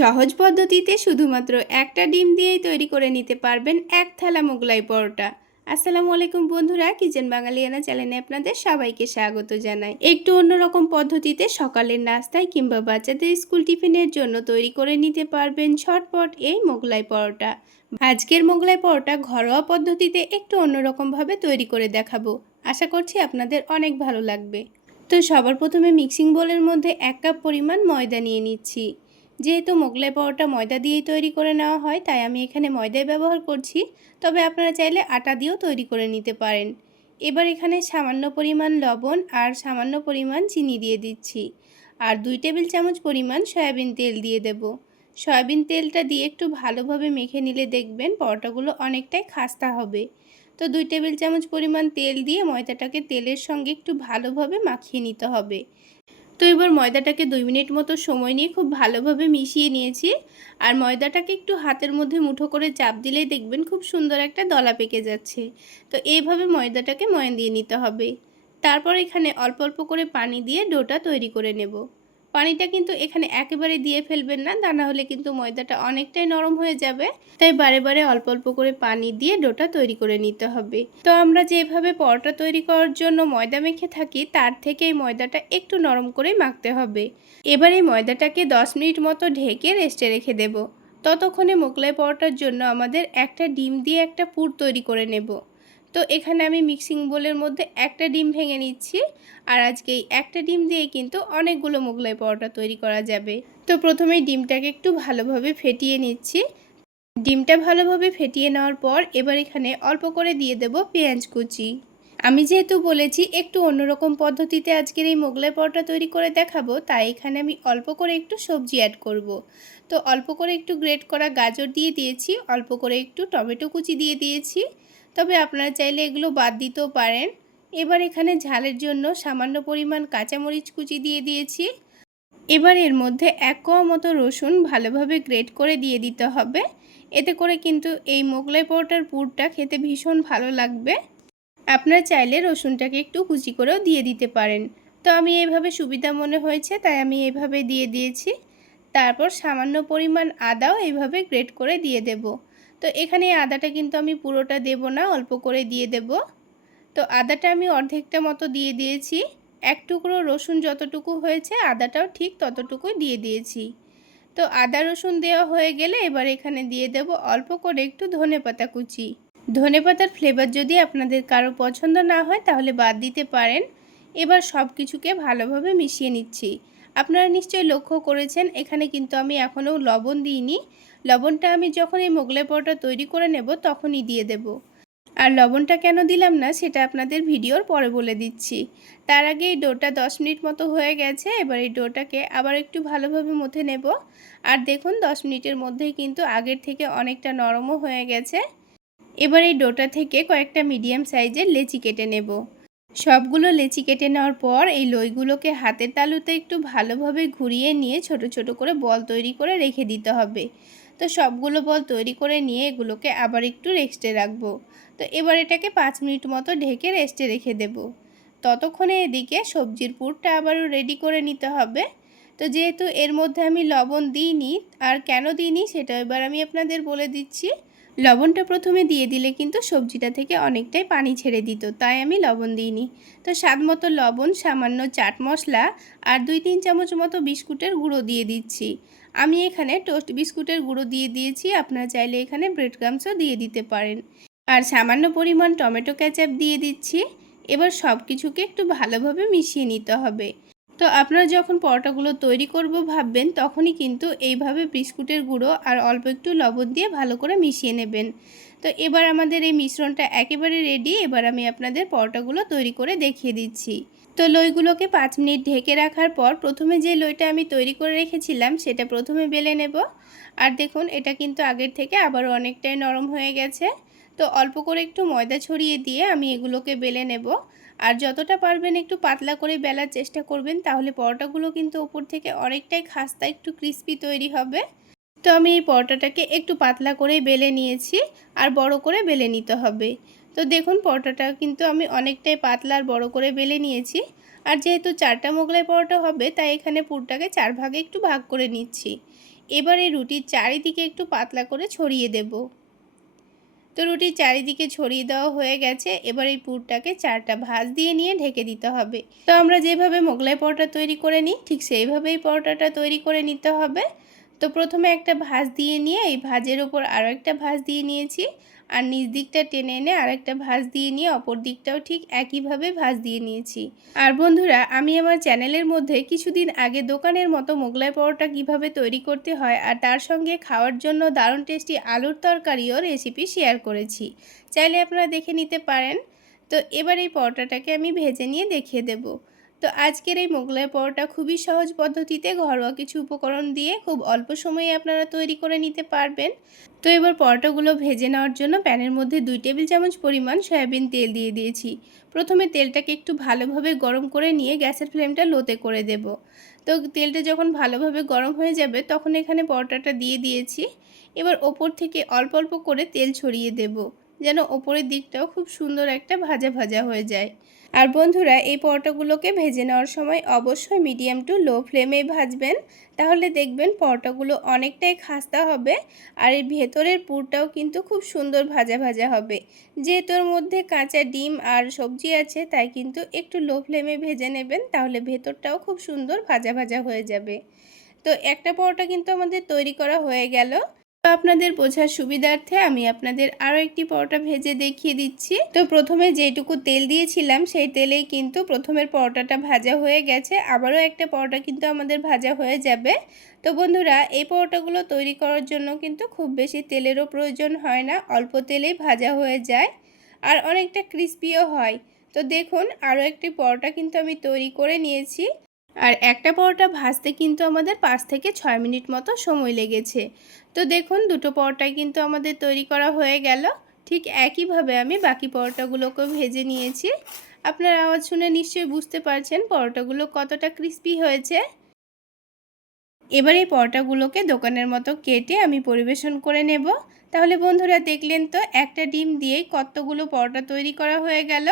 সহজ পদ্ধতিতে শুধুমাত্র একটা ডিম দিয়েই তৈরি করে নিতে পারবেন এক থালা মোগলাই পরোটা। আসসালামু আলাইকুম বন্ধুরা, কিচেন বাঙালিয়ানা চ্যানেলে আপনাদের সবাইকে স্বাগত জানাই। একটু অন্যরকম পদ্ধতিতে সকালের নাস্তায় কিংবা বাচ্চাদের স্কুল টিফিনের জন্য তৈরি করে নিতে পারবেন ছটপট এই মোগলাই পরোটা। আজকের মোগলাই পরোটা ঘরোয়া পদ্ধতিতে একটু অন্যরকমভাবে তৈরি করে দেখাবো। আশা করছি আপনাদের অনেক ভালো লাগবে। তো সবার প্রথমে মিক্সিং বোলের মধ্যে এক কাপ পরিমাণ ময়দা নিয়ে নিচ্ছি। যেহেতু মোগলাই পরোটা ময়দা দিয়েই তৈরি করে নেওয়া হয়, তাই আমি এখানে ময়দাই ব্যবহার করছি। তবে আপনারা চাইলে আটা দিয়েও তৈরি করে নিতে পারেন। এবার এখানে সামান্য পরিমাণ লবণ আর সামান্য পরিমাণ চিনি দিয়ে দিচ্ছি। আর দুই টেবিল চামচ পরিমাণ সয়াবিন তেল দিয়ে দেব। সয়াবিন তেলটা দিয়ে একটু ভালোভাবে মেখে নিলে দেখবেন পরোটাগুলো অনেকটাই খাস্তা হবে। তো দুই টেবিল চামচ পরিমাণ তেল দিয়ে ময়দাটাকে তেলের সঙ্গে একটু ভালোভাবে মাখিয়ে নিতে হবে। তো এবার ময়দাটাকে দুই মিনিট মতো সময় নিয়ে খুব ভালোভাবে মিশিয়ে নিয়েছি। আর ময়দাটাকে একটু হাতের মধ্যে মুঠো করে চাপ দিলেই দেখবেন খুব সুন্দর একটা দলা পেকে যাচ্ছে। তো এইভাবে ময়দাটাকে ময়ন দিয়ে নিতে হবে। তারপর এখানে অল্প অল্প করে পানি দিয়ে ডোটা তৈরি করে নেব। পানিটা কিন্তু এখানে একেবারে দিয়ে ফেলবেন না, তা না হলে কিন্তু ময়দাটা অনেকটাই নরম হয়ে যাবে। তাই বারে বারে অল্প অল্প করে পানি দিয়ে ডোটা তৈরি করে নিতে হবে। তো আমরা যেভাবে পরোটা তৈরি করার জন্য ময়দা মেখে থাকি, তার থেকে এই ময়দাটা একটু নরম করে মাখতে হবে। এবার এই ময়দাটাকে দশ মিনিট মতো ঢেকে রেস্টে রেখে দেব। ততক্ষণে মোগলাই পরোটার জন্য আমাদের একটা ডিম দিয়ে একটা পুর তৈরি করে নেব। তো এখানে আমি মিক্সিং বোলের মধ্যে একটা ডিম ভেঙে নিচ্ছি। আর আজকে এই একটা ডিম দিয়ে কিন্তু অনেকগুলো মোগলাই পরোটা তৈরি করা যাবে। তো প্রথমে ডিমটাকে একটু ভালোভাবে ফেটিয়ে নিচ্ছি। ডিমটা ভালোভাবে ফেটিয়ে নেওয়ার পর এবার এখানে অল্প করে দিয়ে দেব পেঁয়াজ কুচি। আমি যেহেতু বলেছি একটু অন্যরকম পদ্ধতিতে আজকের এই মোগলাই পরোটা তৈরি করে দেখাবো, তাই এখানে আমি অল্প করে একটু সবজি অ্যাড করব। তো অল্প করে একটু গ্রেট করা গাজর দিয়ে দিয়েছি, অল্প করে একটু টমেটো কুচি দিয়ে দিয়েছি। তবে আপনারা চাইলে এগুলো বাদ দিতেও পারেন। এবার এখানে ঝালের জন্য সামান্য পরিমাণ কাঁচামরিচ কুচি দিয়ে দিয়েছি। এবার এর মধ্যে এক কোয়া মতো রসুন ভালোভাবে গ্রেট করে দিয়ে দিতে হবে। এতে করে কিন্তু এই মোগলাই পরোটার পুরটা খেতে ভীষণ ভালো লাগবে। আপনারা চাইলে রসুনটাকে একটু কুচি করেও দিয়ে দিতে পারেন। তো আমি এইভাবে সুবিধা মনে হয়েছে, তাই আমি এইভাবে দিয়ে দিয়েছি। তারপর সামান্য পরিমাণ আদাও এইভাবে গ্রেট করে দিয়ে দেব। তো এখানে আদাটা কিন্তু আমি পুরোটা দেব না, অল্প করে দিয়ে দেব। তো আদাটা আমি অর্ধেকটা মতো দিয়ে দিয়েছি। এক টুকরো রসুন যতটুকু হয়েছে, আদাটাও ঠিক ততটুকুই দিয়ে দিয়েছি। তো আদা রসুন দেওয়া হয়ে গেলে এবার এখানে দিয়ে দেব অল্প করে একটু ধনে পাতা কুচি। ধনে পাতার ফ্লেভার যদি আপনাদের কারও পছন্দ না হয়, তাহলে বাদ দিতে পারেন। এবার সব কিছুকে ভালোভাবে মিশিয়ে নিচ্ছি। আপনারা নিশ্চয়ই লক্ষ্য করেছেন, এখানে কিন্তু আমি এখনও লবণ দিইনি। লবণটা আমি যখন এই মোগলাই পরোটা তৈরি করে নেব, তখনই দিয়ে দেব। আর লবণটা কেন দিলাম না, সেটা আপনাদের ভিডিওর পরে বলে দিচ্ছি। তার আগে এই ডোটা দশ মিনিট মতো হয়ে গেছে, এবার এই ডোটাকে আবার একটু ভালোভাবে মথে নেব। আর দেখুন, দশ মিনিটের মধ্যেই কিন্তু আগের থেকে অনেকটা নরমও হয়ে গেছে। এবার এই ডোটা থেকে কয়েকটা মিডিয়াম সাইজের লেচি কেটে নেব। সবগুলো লেচি কেটে নেওয়ার পর এই লইগুলোকে হাতের তালুতে একটু ভালোভাবে ঘুরিয়ে নিয়ে ছোট ছোট করে বল তৈরি করে রেখে দিতে হবে। তো সবগুলো বল তৈরি করে নিয়ে এগুলোকে আবার একটু রেস্টে রাখব। তো এবার এটাকে পাঁচ মিনিট মতো ঢেকে রেস্টে রেখে দেব। ততক্ষণে এদিকে সবজির পুরটা আবারও রেডি করে নিতে হবে। তো যেহেতু এর মধ্যে আমি লবণ দিইনি, আর কেন দিইনি সেটা এবার আমি আপনাদের বলে দিচ্ছি। লবণটা প্রথমে দিয়ে দিলে কিন্তু সবজিটা থেকে অনেকটাই পানি ছেড়ে দিত, তাই আমি লবণ দিইনি। তো স্বাদ মতো লবণ, সামান্য চাট মশলা আর দুই তিন চামচ মতো বিস্কুটের গুঁড়ো দিয়ে দিচ্ছি। আমি এখানে টোস্ট বিস্কুটের গুঁড়ো দিয়ে দিয়েছি, আপনারা চাইলে এখানে ব্রেড ক্রামসও দিয়ে দিতে পারেন। আর সামান্য পরিমাণ টমেটো ক্যাচাপ দিয়ে দিচ্ছি। এবার সব কিছুকে একটু ভালোভাবে মিশিয়ে নিতে হবে। তো আপনারা যখন পরোটাগুলো তৈরি করব ভাববেন, তখনই কিন্তু এইভাবে বিস্কুটের গুঁড়ো আর অল্প একটু লবণ দিয়ে ভালো করে মিশিয়ে নেবেন। তো এবার আমাদের এই মিশ্রণটা একেবারে রেডি এবার আমি আপনাদের পরোটাগুলো তৈরি করে দেখিয়ে দিচ্ছি। তো লইগুলোকে পাঁচ মিনিট ঢেকে রাখার পর প্রথমে যে লইটা আমি তৈরি করে রেখেছিলাম, সেটা প্রথমে বেলে নেব। আর দেখুন, এটা কিন্তু আগের থেকে আবারও অনেকটাই নরম হয়ে গেছে। তো অল্প করে একটু ময়দা ছড়িয়ে দিয়ে আমি এগুলোকে বেলে নেব। আর যতটা পারবেন একটু পাতলা করে বেলার চেষ্টা করবেন, তাহলে পরোটাগুলো কিন্তু ওপর থেকে অনেকটাই খাস্তা, একটু ক্রিস্পি তৈরি হবে। তো আমি এই পরোটাটাকে একটু পাতলা করে বেলে নিয়েছি, আর বড় করে বেলে নিতে হবে। তো দেখুন, পরোটাটা কিন্তু আমি অনেকটাই পাতলা আর বড় করে বেলে নিয়েছি। আর যেহেতু চারটা মোগলাই পরোটা হবে, তাই এখানে পুরটাকে চার ভাগে একটু ভাগ করে নিচ্ছি। এবার এই রুটির চারিদিকে একটু পাতলা করে ছড়িয়ে দেব। তো রুটির চারিদিকে ছড়িয়ে দেওয়া হয়ে গেছে। এবার এই পুরটাকে চারটা ভাঁজ দিয়ে নিয়ে ঢেকে দিতে হবে। তো আমরা যেভাবে মোগলাই পরোটা তৈরি করে নিই, ঠিক সেইভাবেই পরোটাটা তৈরি করে নিতে হবে। তো প্রথমে একটা ভাঁজ দিয়ে নিয়ে এই ভাঁজের ওপর আরও একটা ভাঁজ দিয়ে নিয়েছি। আর নিচ দিকটা টেনে এনে আরেকটা ভাঁজ দিয়ে নিয়ে অপর দিকটাও ঠিক একইভাবে ভাঁজ দিয়ে নিয়েছি। আর বন্ধুরা, আমি আমার চ্যানেলের মধ্যে কিছুদিন আগে দোকানের মতো মোগলাই পরোটা কীভাবে তৈরি করতে হয় আর তার সঙ্গে খাওয়ার জন্য দারুণ টেস্টি আলুর তরকারিও রেসিপি শেয়ার করেছি। চাইলে আপনারা দেখে নিতে পারেন। তো এবার এই পরোটাটাকে আমি ভেজে নিয়ে দেখিয়ে দেবো। তো আজকের এই মোগলাই পরোটা খুবই সহজ পদ্ধতিতে ঘরোয়া কিছু উপকরণ দিয়ে খুব অল্প সময়ে আপনারা তৈরি করে নিতে পারবেন। তো এবার পরোটাগুলো ভেজে নেওয়ার জন্য প্যানের মধ্যে দুই টেবিল চামচ পরিমাণ সয়াবিন তেল দিয়ে দিয়েছি। প্রথমে তেলটাকে একটু ভালোভাবে গরম করে নিয়ে গ্যাসের ফ্লেমটা লোতে করে দেব। তো তেলটা যখন ভালোভাবে গরম হয়ে যাবে তখন এখানে পরোটাটা দিয়ে দিয়েছি। এবার ওপর থেকে অল্প অল্প করে তেল ছড়িয়ে দেব, যেন ওপরের দিকটাও খুব সুন্দর একটা ভাজা ভাজা হয়ে যায়। আর বন্ধুরা, এই পরোটাগুলোকে ভেজে নেওয়ার সময় অবশ্যই মিডিয়াম টু লো ফ্লেমে ভাজবেন। তাহলে দেখবেন পরোটাগুলো অনেকটাই খাস্তা হবে আর এর ভেতরের পুরটাও কিন্তু খুব সুন্দর ভাজা ভাজা হবে। যেহেতু এর মধ্যে কাঁচা ডিম আর সবজি আছে, তাই কিন্তু একটু লো ফ্লেমে ভেজে নেবেন, তাহলে ভেতরটাও খুব সুন্দর ভাজা ভাজা হয়ে যাবে। তো একটা পরোটা কিন্তু আমাদের তৈরি করা হয়ে গেল। তো আপনাদের বোঝার সুবিধার্থে আমি আপনাদের আরও একটি পরোটা ভেজে দেখিয়ে দিচ্ছি। তো প্রথমে যেটুকু তেল দিয়েছিলাম, সেই তেলেই কিন্তু প্রথমের পরোটাটা ভাজা হয়ে গেছে। আবারও একটা পরোটা কিন্তু আমাদের ভাজা হয়ে যাবে। তো বন্ধুরা, এই পরোটাগুলো তৈরি করার জন্য কিন্তু খুব বেশি তেলেরও প্রয়োজন হয় না, অল্প তেলেই ভাজা হয়ে যায় আর অনেকটা ক্রিস্পিও হয়। তো দেখুন আরও একটি পরোটা কিন্তু আমি তৈরি করে নিয়েছি। আর একটা পরোটা ভাজতে কিন্তু আমাদের পাঁচ থেকে ছয় মিনিট মতো সময় লেগেছে। তো দেখুন, দুটো পরোটাই কিন্তু আমাদের তৈরি করা হয়ে গেল। ঠিক একইভাবে আমি বাকি পরোটাগুলোকেও ভেজে নিয়েছি। আপনার আওয়াজ শুনে নিশ্চয়ই বুঝতে পারছেন পরোটাগুলো কতটা ক্রিস্পি হয়েছে। এবার এই পরোটাগুলোকে দোকানের মতো কেটে আমি পরিবেশন করে নেব। তাহলে বন্ধুরা দেখলেন তো, একটা ডিম দিয়েই কতগুলো পরোটা তৈরি করা হয়ে গেল।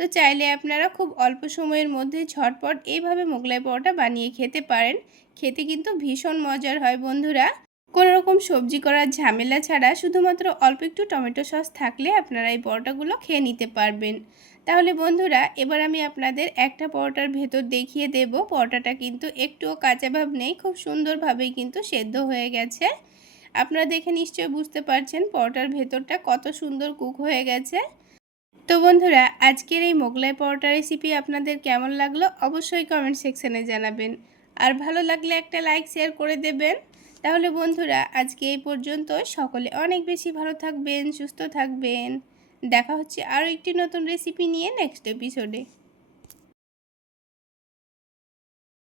তো চাইলে আপনারা খুব অল্প সময়ের মধ্যে ঝটপট এইভাবে মোগলাই পরোটা বানিয়ে খেতে পারেন। খেতে কিন্তু ভীষণ মজার হয় বন্ধুরা। কোনো রকম সবজি করার ঝামেলা ছাড়া শুধুমাত্র অল্প একটু টমেটো সস থাকলে আপনারা এই পরোটাগুলো খেয়ে নিতে পারবেন। তাহলে বন্ধুরা, এবার আমি আপনাদের একটা পরোটার ভেতর দেখিয়ে দেব। পরোটাটা কিন্তু একটুও কাঁচা ভাব নেই, খুব সুন্দরভাবেই কিন্তু সেদ্ধ হয়ে গেছে। আপনারা দেখে নিশ্চয়ই বুঝতে পারছেন পরোটার ভেতরটা কত সুন্দর কুক হয়ে গেছে। তো বন্ধুরা, আজকের এই মোগলাই পরোটা রেসিপি আপনাদের কেমন লাগল অবশ্যই কমেন্ট সেকশানে জানাবেন। আর ভালো লাগলে একটা লাইক শেয়ার করে দেবেন। তাহলে বন্ধুরা, আজকে এই পর্যন্ত সকলে অনেক বেশি ভালো থাকবেন, সুস্থ থাকবেন। দেখা হচ্ছে আরও একটি নতুন রেসিপি নিয়ে নেক্সট এপিসোডে